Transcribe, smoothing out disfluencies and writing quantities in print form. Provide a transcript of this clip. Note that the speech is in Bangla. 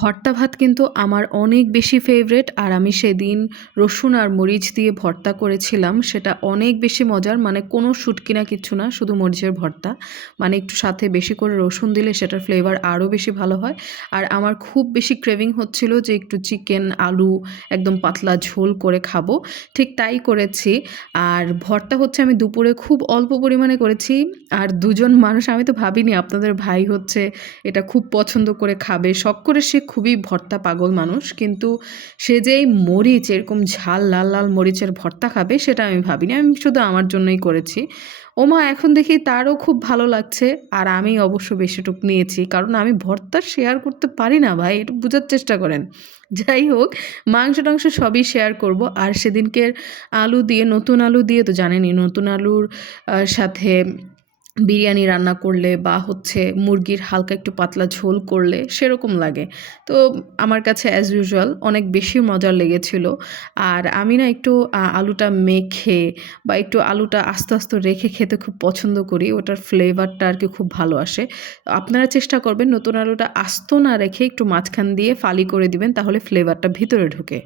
ভর্তা ভাত কিন্তু আমার অনেক বেশি ফেভারেট। আর আমি সেদিন রসুন আর মরিচ দিয়ে ভর্তা করেছিলাম, সেটা অনেক বেশি মজার। মানে কোনো শুটকি না, কিচ্ছু না, শুধু মরিচের ভর্তা। মানে একটু সাথে বেশি করে রসুন দিলে সেটার ফ্লেভার আরও বেশি ভালো হয়। আর আমার খুব বেশি ক্রেভিং হচ্ছিল যে একটু চিকেন আলু একদম পাতলা ঝোল করে খাবো, ঠিক তাই করেছি। আর ভর্তা হচ্ছে আমি দুপুরে খুব অল্প পরিমাণে করেছি। আর দুজন মানুষ, আমি তো ভাবিনি আপনাদের ভাই হচ্ছে এটা খুব পছন্দ করে খাবে, শখ করে। সে খুবই ভর্তা পাগল মানুষ, কিন্তু সে যে এই মরিচ এরকম ঝাল লাল লাল মরিচের ভর্তা খাবে সেটা আমি ভাবিনি। আমি শুধু আমার জন্যই করেছি। ওমা এখন দেখি তারও খুব ভালো লাগছে। আর আমি অবশ্য বেশিটুক নিয়েছি, কারণ আমি ভর্তা শেয়ার করতে পারি না ভাই, একটু বোঝার চেষ্টা করেন। যাই হোক, মাংস টাংস সবই শেয়ার করব। আর সেদিনকের আলু দিয়ে, নতুন আলু দিয়ে তো জানেনই, নতুন আলুর সাথে বিরিয়ানি রান্না করলে বা হচ্ছে মুরগির হালকা একটু পাতলা ঝোল করলে সেরকম লাগে। তো আমার কাছে অ্যাজ ইউজুয়াল অনেক বেশি মজার লেগেছিল। আর আমি না একটু আলুটা মেখে বা একটু আলুটা আস্তে আস্তে রেখে খেতে খুব পছন্দ করি, ওটার ফ্লেভারটা আর কি খুব ভালো আসে। আপনারা চেষ্টা করবেন নতুন আলুটা আস্ত না রেখে একটু মাঝখান দিয়ে ফালি করে দিবেন, তাহলে ফ্লেভারটা ভিতরে ঢোকে।